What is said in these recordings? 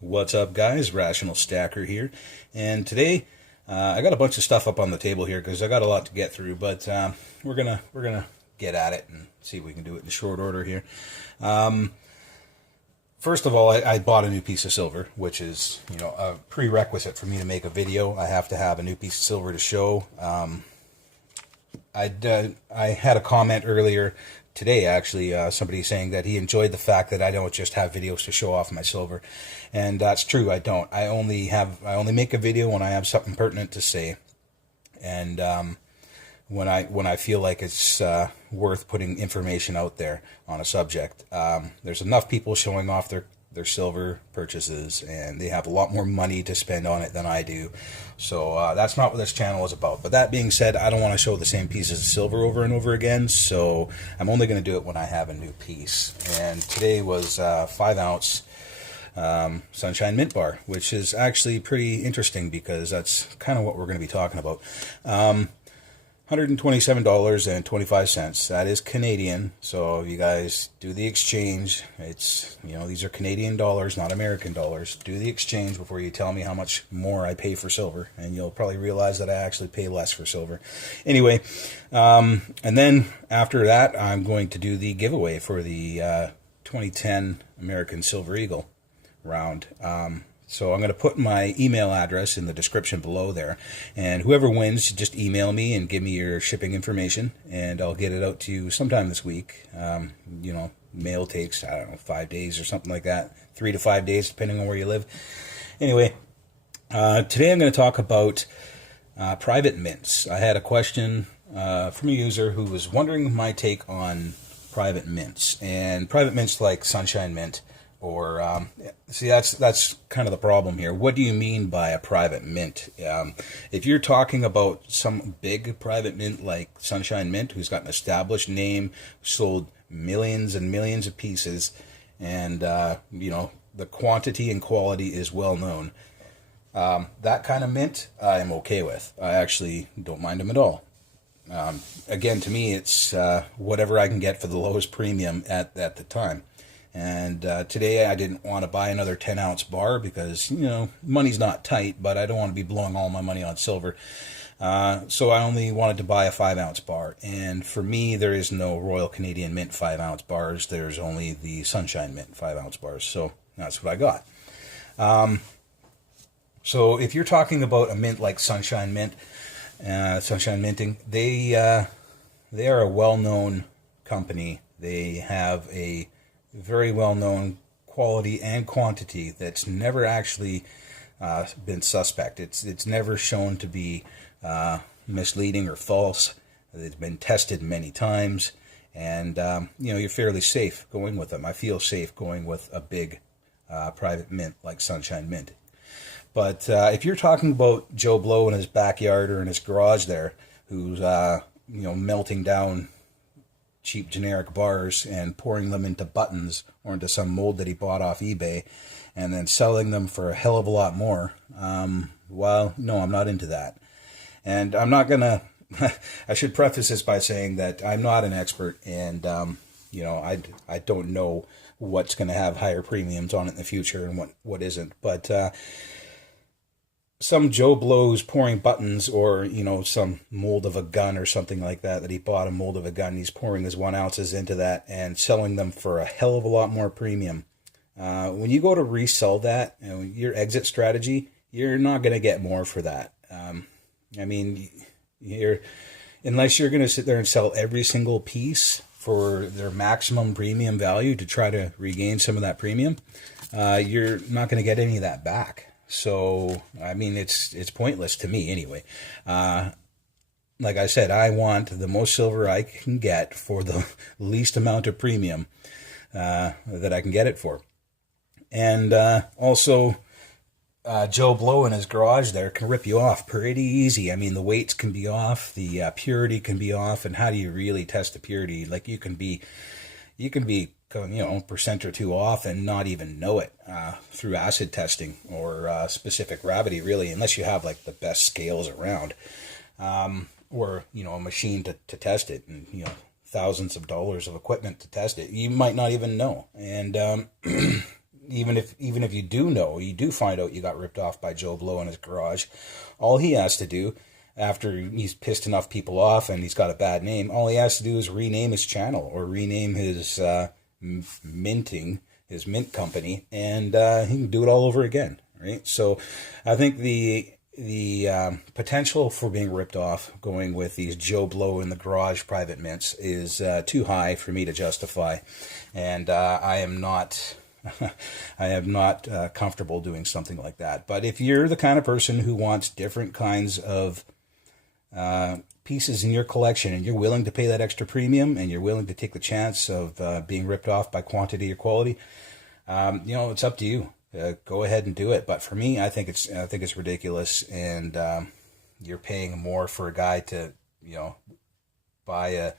What's up, guys? Rational Stacker here, and today I got a bunch of stuff up on the table here because I got a lot to get through. But we're gonna get at it and see if we can do it in short order here. First of all, I bought a new piece of silver, which is a prerequisite for me to make a video. I have to have a new piece of silver to show. I had a comment earlier today, actually, somebody saying that he enjoyed the fact that I don't just have videos to show off my silver, and that's true. I don't. I only make a video when I have something pertinent to say, and when I feel like it's worth putting information out there on a subject. There's enough people showing off their silver purchases, and they have a lot more money to spend on it than I do. So that's not what this channel is about. But that being said, I don't want to show the same pieces of silver over and over again, so I'm only going to do it when I have a new piece. And today was 5-ounce Sunshine Mint Bar, which is actually pretty interesting because that's kind of what we're going to be talking about. $127.25. That is Canadian. So if you guys do the exchange, it's, these are Canadian dollars, not American dollars. Do the exchange before you tell me how much more I pay for silver, and you'll probably realize that I actually pay less for silver. Anyway, and then after that, I'm going to do the giveaway for the 2010 American Silver Eagle round. So I'm going to put my email address in the description below there, and whoever wins, just email me and give me your shipping information, and I'll get it out to you sometime this week. Mail takes, 5 days or something like that, 3 to 5 days, depending on where you live. Anyway, today I'm going to talk about private mints. I had a question from a user who was wondering my take on private mints, and private mints like Sunshine Mint. Or, see, that's kind of the problem here. What do you mean by a private mint? If you're talking about some big private mint like Sunshine Mint, who's got an established name, sold millions and millions of pieces, and, the quantity and quality is well known, that kind of mint I'm okay with. I actually don't mind them at all. Again, to me, it's whatever I can get for the lowest premium at the time. And today I didn't want to buy another 10-ounce bar because, money's not tight, but I don't want to be blowing all my money on silver. So I only wanted to buy a 5-ounce bar. And for me, there is no Royal Canadian Mint 5-ounce bars. There's only the Sunshine Mint 5-ounce bars. So that's what I got. So if you're talking about a mint like Sunshine Mint, Sunshine Minting, they are a well-known company. They have a very well-known quality and quantity that's never actually been suspect. It's never shown to be misleading or false. It's been tested many times, and you're fairly safe going with them. I feel safe going with a big private mint like Sunshine Mint. But if you're talking about Joe Blow in his backyard or in his garage there, who's melting down cheap generic bars and pouring them into buttons or into some mold that he bought off eBay and then selling them for a hell of a lot more, well, no, I'm not into that. And I'm not gonna I should preface this by saying that I'm not an expert, and I don't know what's going to have higher premiums on it in the future and what isn't, but some Joe Blow's pouring buttons, or some mold of a gun or something like that he bought a mold of a gun, he's pouring his 1 ounces into that and selling them for a hell of a lot more premium. When you go to resell that, your exit strategy, you're not going to get more for that. Unless you're going to sit there and sell every single piece for their maximum premium value to try to regain some of that premium, you're not going to get any of that back. So, it's pointless to me anyway. Like I said, I want the most silver I can get for the least amount of premium that I can get it for. And also, Joe Blow in his garage there can rip you off pretty easy. The weights can be off, the purity can be off, and how do you really test the purity? Like, you can be percent or two off and not even know it through acid testing or specific gravity, really, unless you have like the best scales around, or a machine to test it, and thousands of dollars of equipment to test it. You might not even know. And even if you do know, you do find out you got ripped off by Joe Blow in his garage, all he has to do, after he's pissed enough people off and he's got a bad name, all he has to do is rename his channel or rename his his mint company, and he can do it all over again, right? So I think the potential for being ripped off going with these Joe Blow in the garage private mints is too high for me to justify, and I am not comfortable doing something like that. But if you're the kind of person who wants different kinds of pieces in your collection, and you're willing to pay that extra premium, and you're willing to take the chance of being ripped off by quantity or quality, it's up to you. Go ahead and do it. But for me, I think it's ridiculous, and you're paying more for a guy to buy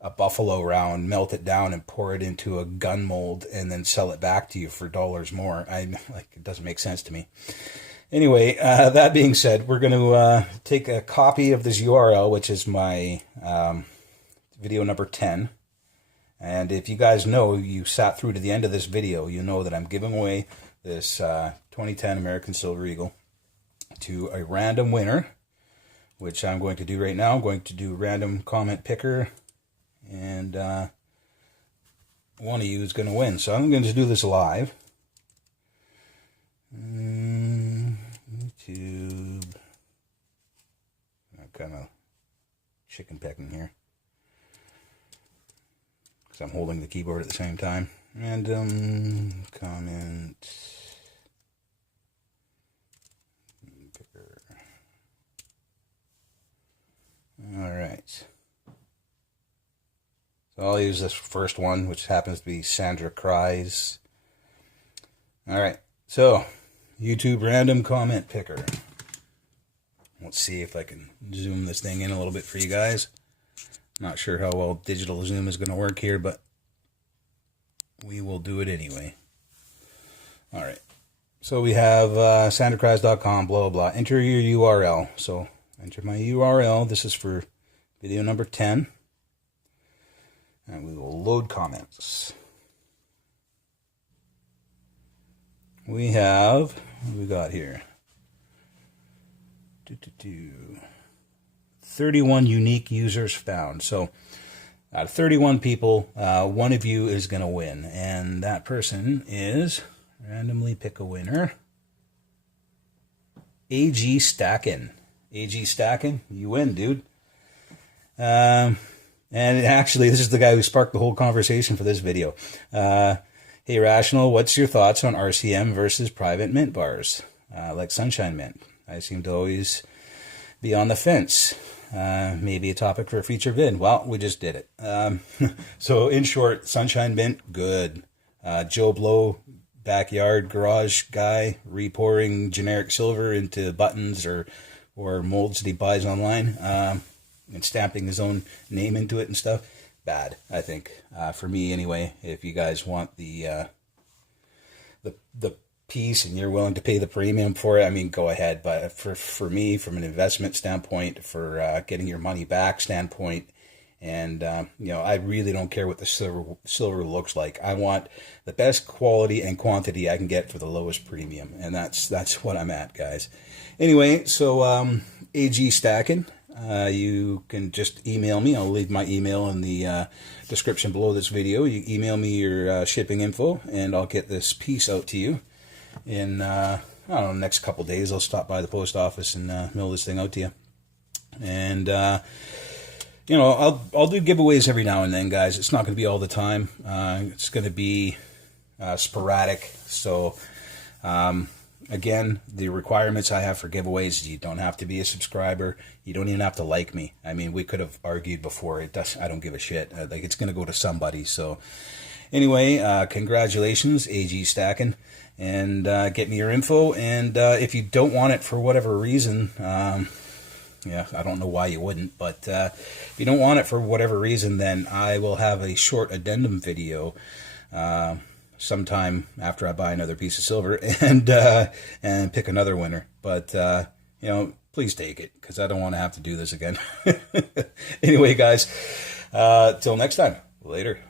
a buffalo round, melt it down, and pour it into a gun mold, and then sell it back to you for dollars more. It doesn't make sense to me. Anyway, that being said, we're going to take a copy of this URL, which is my video number 10. And if you guys know, you sat through to the end of this video, you know that I'm giving away this 2010 American Silver Eagle to a random winner, which I'm going to do right now. I'm going to do random comment picker, and one of you is going to win. So I'm going to do this live. YouTube. I'm kind of chicken pecking here because I'm holding the keyboard at the same time. Random comment picker. All right. So I'll use this first one, which happens to be Sandra Cries. All right. So, YouTube random comment picker. Let's see if I can zoom this thing in a little bit for you guys. Not sure how well digital zoom is going to work here, but we will do it anyway. All right. So we have sandracries.com, blah, blah, blah. Enter your URL. So enter my URL. This is for video number 10. And we will load comments. We have, what do we got here? 31 unique users found. So out of 31 people, one of you is going to win. And that person is, randomly pick a winner, AG Stackin. AG Stackin, you win, dude. And actually, this is the guy who sparked the whole conversation for this video. Hey, Rational, what's your thoughts on RCM versus private mint bars, like Sunshine Mint? I seem to always be on the fence. Maybe a topic for a future vid. Well, we just did it. So, in short, Sunshine Mint, good. Joe Blow, backyard garage guy, repouring generic silver into buttons or molds that he buys online, and stamping his own name into it and stuff. Bad, I think, for me anyway. If you guys want the piece and you're willing to pay the premium for it, I mean, go ahead. But for me, from an investment standpoint, for getting your money back standpoint, and I really don't care what the silver looks like. I want the best quality and quantity I can get for the lowest premium, and that's what I'm at, guys. Anyway, so AG Stackin. You can just email me. I'll leave my email in the description below this video. You email me your shipping info, and I'll get this piece out to you in, I don't know, next couple days. I'll stop by the post office and mail this thing out to you. And, I'll do giveaways every now and then, guys. It's not going to be all the time. It's going to be sporadic. So, again, the requirements I have for giveaways, you don't have to be a subscriber. You don't even have to like me. I mean, we could have argued before. I don't give a shit. It's going to go to somebody. So anyway, congratulations, AG Stackin, and get me your info. And if you don't want it for whatever reason, I don't know why you wouldn't, but if you don't want it for whatever reason, then I will have a short addendum video sometime after I buy another piece of silver and pick another winner. But please take it, because I don't want to have to do this again. Anyway, guys, till next time. Later.